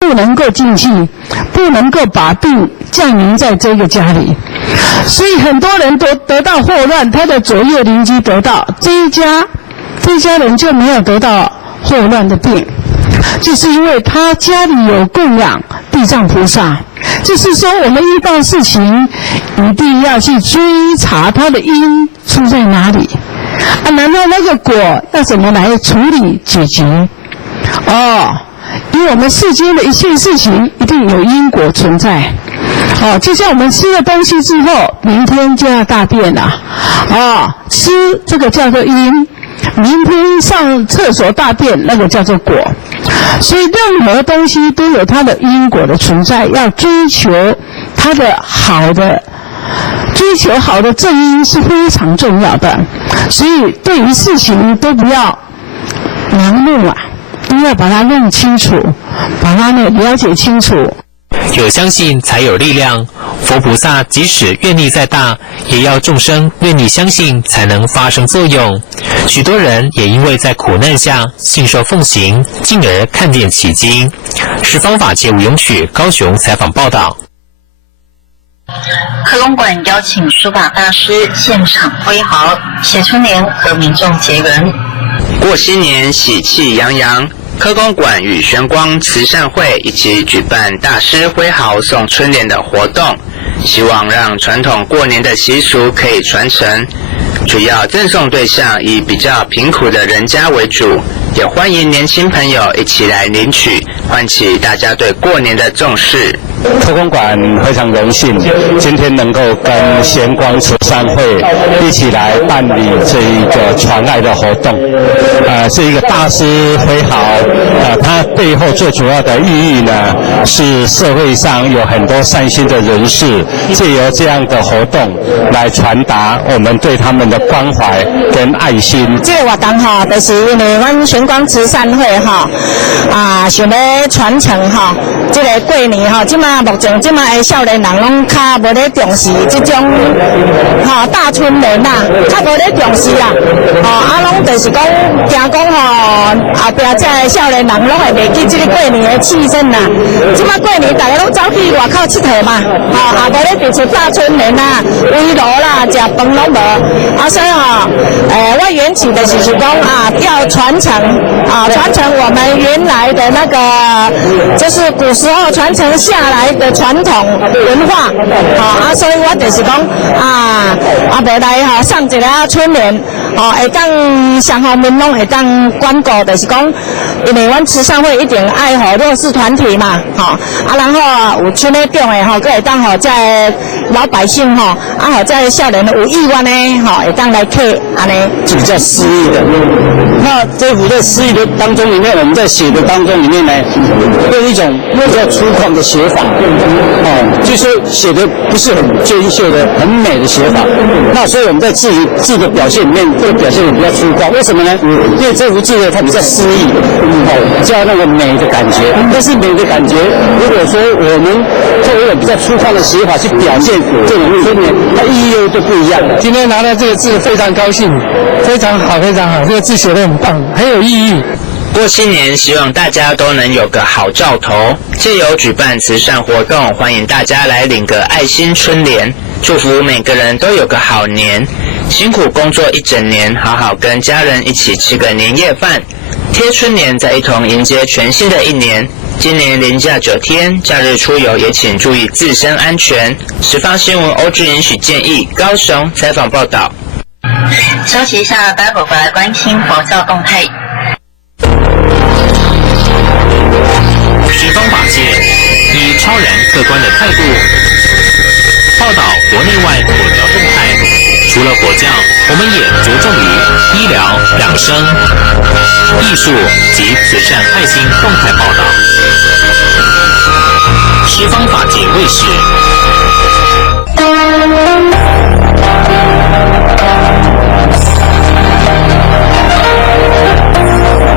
不能够进去，不能够把病降临在这个家里。所以很多人都得到霍乱，他的左右邻居得到，这一家人就没有得到霍乱的病，就是因为他家里有供养地藏菩萨。就是说我们遇到事情一定要去追查它的因出在哪里啊，然后那个果要怎么来处理解决因为我们世间的一切事情一定有因果存在就像我们吃了东西之后明天就要大便了吃这个叫做因，明天上厕所大便那个叫做果。所以任何东西都有它的因果的存在，要追求它的好的，追求好的正因是非常重要的。所以对于事情都不要盲目都要把它弄清楚，把它了解清楚。有相信才有力量，佛菩萨即使愿力再大，也要众生愿力相信才能发生作用。许多人也因为在苦难下信受奉行，进而看见奇经。十方法界吴永曲高雄采访报道。科公馆邀请书法大师现场挥毫，写春联和民众结缘。过新年喜气洋洋，科公馆与玄光慈善会一起举办大师挥毫送春联的活动，希望让传统过年的习俗可以传承。主要赠送对象以比较贫苦的人家为主，也欢迎年轻朋友一起来领取，唤起大家对过年的重视。科公馆非常荣幸，今天能够跟玄光慈善会一起来办理这一个传爱的活动。是一个大师挥毫，它背后最主要的意义呢，是社会上有很多善心的人士，借由这样的活动来传达我们对他们的关怀跟爱心。这个活动就是因为我们玄光慈善会想要传承这个过年目前的少年人拢较无咧重视这种大春联较无咧重视拢就是讲惊讲后壁这个少年人拢会袂记这个过年的气氛即摆过年大家拢走去外口佚佗嘛，也无咧伫厝大春联围炉食饭拢无所以我缘起的是讲要传承传承我们原来的那个就是古时候传承下来的传统文化所以我就是讲未来送一个春联会当双方面拢会当管顾，就是讲因为阮慈善会一定爱弱势团体嘛然后有村里长的佫会当这老百姓这少年有意愿的会当来客安尼比较诗意的。那这幅在诗意的当中里面，我们在写的当中里面呢，用一种比较粗犷的写法就是写的不是很娟秀的很美的写法。那所以我们在字的表现里面，这个表现的比较粗犷。为什么呢？因为这幅字呢，它比较诗意比较那个美的感觉。但是美的感觉，如果说我们做一种比较粗犷的写法去表现这种春联，它意义又都不一样。今天拿到这个字非常高兴，非常好，非常好，这个字写得很棒，很有意义。过新年，希望大家都能有个好兆头。借由举办慈善活动，欢迎大家来领个爱心春联，祝福每个人都有个好年。辛苦工作一整年，好好跟家人一起吃个年夜饭，贴春联，再一同迎接全新的一年。今年连假9天，假日出游也请注意自身安全。十方新闻欧志允许建议，高雄采访报道。休息一下，待会儿回来关心佛教动态。十方法界以超然客观的态度报道国内外佛教动态。除了佛教，我们也着重于医疗、养生、艺术及慈善爱心动态报道。十方法界卫视